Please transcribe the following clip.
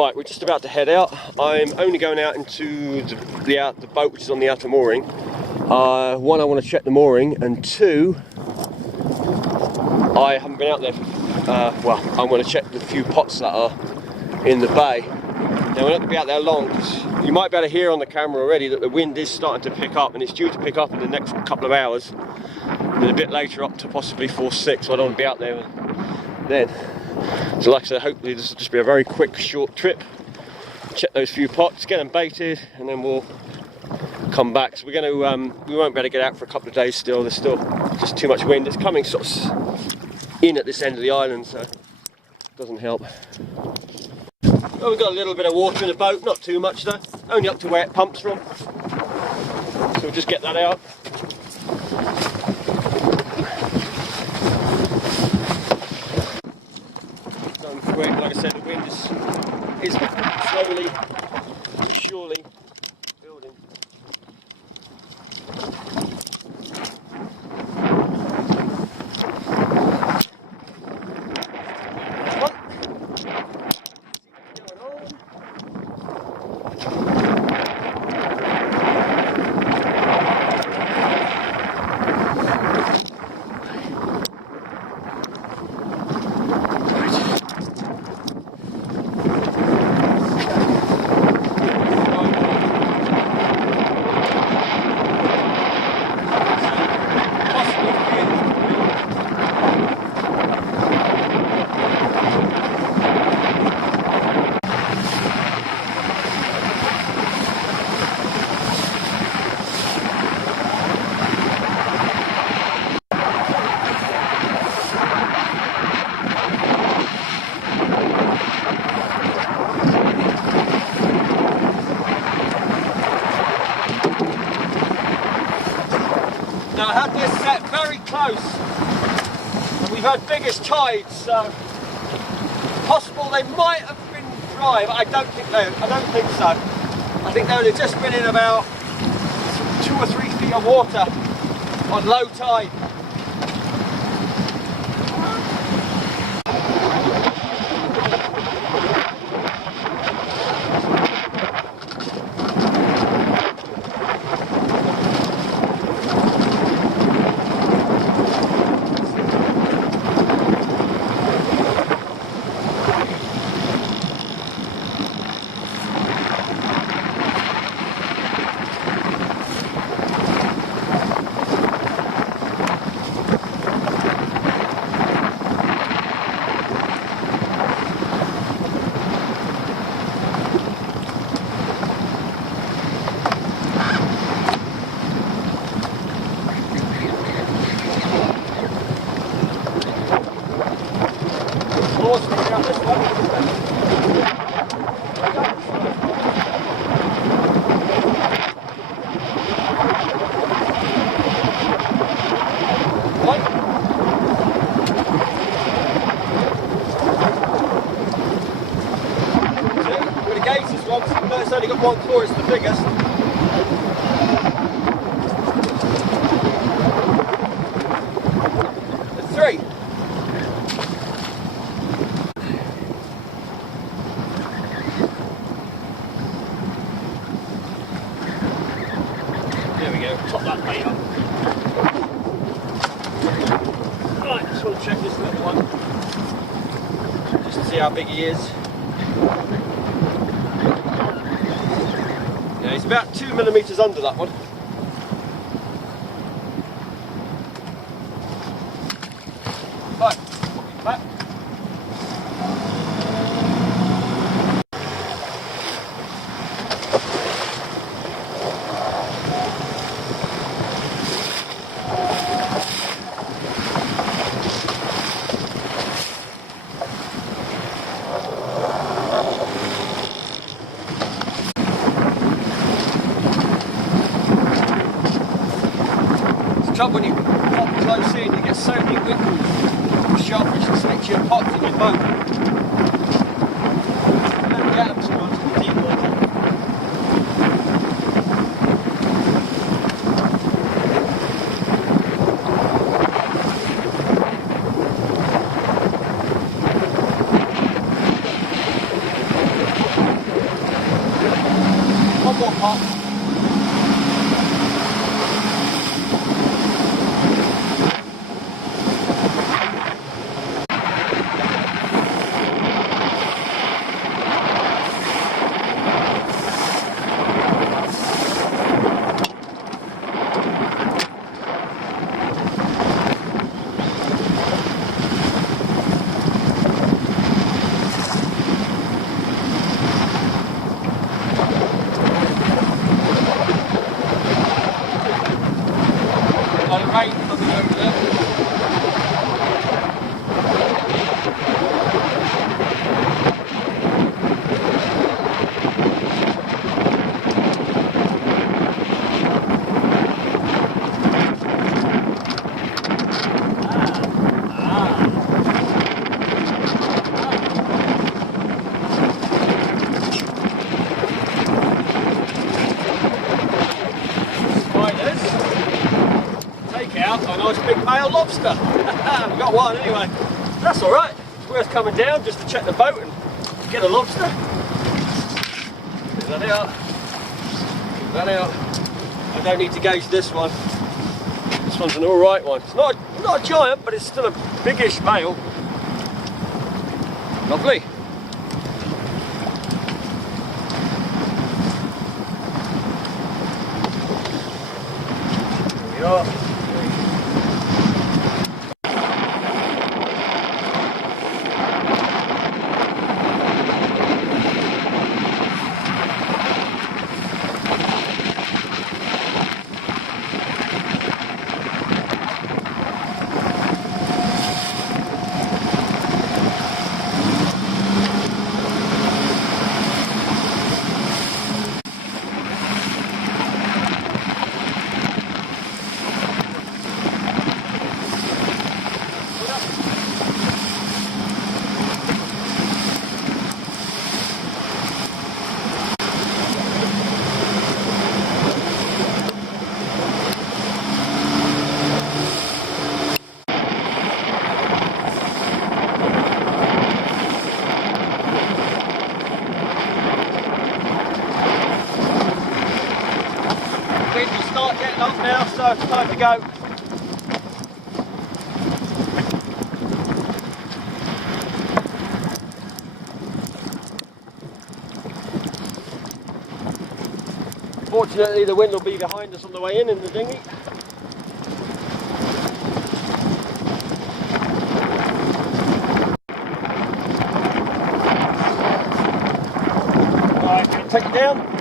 Right, we're just about to head out. I'm only going out into the boat which is on the outer mooring. One, I want to check the mooring, and two, I haven't been out there well, I want to check the few pots that are in the bay. Now we're not going to be out there long, because you might be able to hear on the camera already that the wind is starting to pick up, and it's due to pick up in the next couple of hours, and then a bit later up to possibly force 6, so I don't want to be out there then. So like I said, hopefully this will just be a very quick, short trip. Check those few pots, get them baited, and then we'll come back. So we're going to, we won't be able to get out for a couple of days still. There's still just too much wind. It's coming sort of in at this end of the island, so it doesn't help. Well, we've got a little bit of water in the boat, not too much though, only up to where it pumps from. So we'll just get that out. Done quick, like I said, the wind is slowly, surely building. Now I had this set very close, and we've had biggest tides, so possible they might have been dry, but I don't think so. I think they would have just been in about 2 or 3 feet of water on low tide. It's only got one claw, it's the biggest. The 3. There we go, top that bait up. Right, just want to check this little one, just to see how big he is. Yeah, he's about 2 millimeters under that one. Right, back. When you pop close in, you get so many wiggles, sharpish and stick to your pots in your boat. You don't get them so much in the deep water. nice big male lobster. I've got one anyway. That's alright. It's worth coming down just to check the boat and get a lobster. Get that out. Get that out. I don't need to gauge this one. This one's an alright one. It's not a giant, but it's still a biggish male. Lovely. There we are. Wind will start getting up now, so it's time to go. Fortunately, the wind will be behind us on the way in the dinghy. Alright, take it down.